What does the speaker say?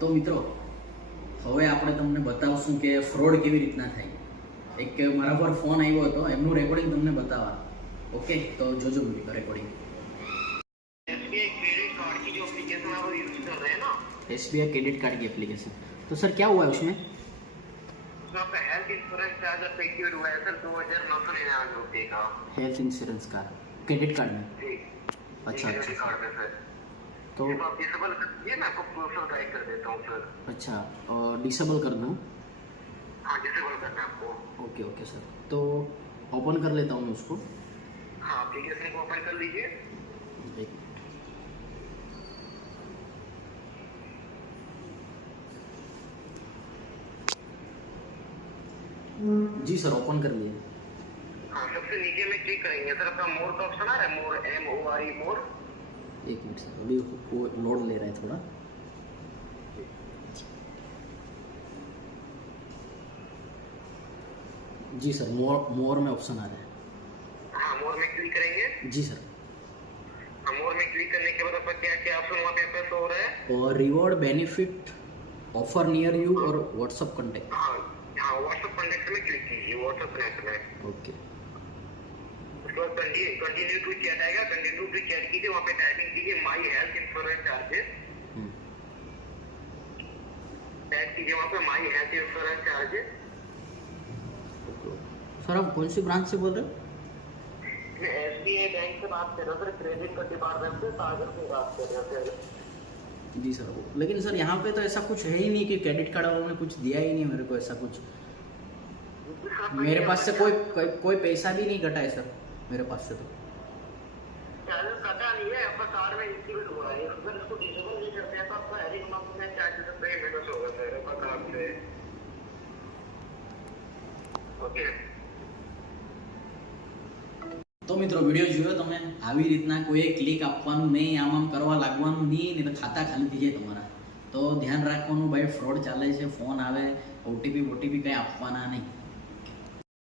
તો મિત્રો હવે આપણે તમને બતાવશું કે ફ્રોડ કેવી રીતના થાય. એક મારા પર ફોન આવ્યો હતો, એમનું રેકોર્ડિંગ તમને બતાવવા. ઓકે, તો જોજો રેકોર્ડિંग. एसबीआई क्रेडिट कार्ड की जो एप्लीकेशन है वो यूज कर रहे हैं ना, एसबीआई क्रेडिट कार्ड की एप्लीकेशन. तो सर क्या हुआ है उसमें? उसमें आपका हेल्थ इंश्योरेंस चार्ज अफेक्टेड हुआ है सर 2999 रुपये का. हेल्थ इंश्योरेंस का क्रेडिट कार्ड में. जी अच्छा क्रेडिट अच्छा. कार्ड में सर. तो जब आप डिसेबल कर दीजिए, मैं आपको प्रूफ ट्राई कर देता हूँ सर. अच्छा, डिसेबल कर दूँ? हाँ डिसेबल करना है आपको. ओके ओके सर, तो ओपन कर लेता हूँ मैं उसको. हाँ एप्लीकेशन को ओपन कर लीजिए. एक जी सर, ओपन कर लिए. हाँ सबसे नीचे में क्लिक करेंगे सर, अपना मोर का ऑप्शन आ रहा है, मोर MORE मोर. एक मिनट सर, अभी वो लोड ले रहा है थोड़ा. जी सर, मोर में ऑप्शन आ रहा है. हाँ मोर में क्लिक करेंगे. जी सर. हाँ मोर में क्लिक करने के बाद आपका क्या क्या ऑप्शन वहाँ पे आपका शो हो रहा है. और reward, benefit, offer near you और व्हाट्सअप कॉन्टैक्ट. हाँ हाँ व्हाट्सएप कॉन्टैक्ट में क्लिक कीजिए, व्हाट्सएप कनेक्ट में. ओके. उसके बाद कंटिन्यू टू चैट आएगा, कंटिन्यू टू चैट कीजिए, वहाँ पे टाइपिंग कीजिए my health insurance charges. Type कीजिए वहाँ पे my health insurance charges. Sir आप कौन सी ब्रांच से बोल रहे हो? मैं SBI बैंक से बात कर रहा हूँ सर, क्रेडिट कार्ड डिपार्टमेंट से सागर से बात कर रहे हो सर. जी सर, लेकिन सर यहाँ पे तो ऐसा कुछ है ही नहीं कि क्रेडिट कार्ड वालों ने कुछ दिया ही नहीं मेरे को, ऐसा कुछ. मेरे पास से कोई पैसा भी नहीं कटा है सर, मेरे पास से तो. चार्जेस कटा नहीं है, आपका कार्ड में इंक्लूड हुआ है. अगर इसको डिसेबल नहीं करते हैं तो आपका हर एक मंथ में चार्जेस पेमेंट होगा सर आपका कार्ड से. ओके. તો મિત્રો વિડીયો જોયો તમે? આવી રીતના કોઈ ક્લિક આપવાનું નહીં, આમ કરવા લાગવાનું નહીં, ને ખાતા ખાલી થઈ જાય તમારા. તો ધ્યાન રાખવાનું ભાઈ, ફ્રોડ ચાલે છે, ફોન આવે, OTP કંઈ આપવાના નહીં.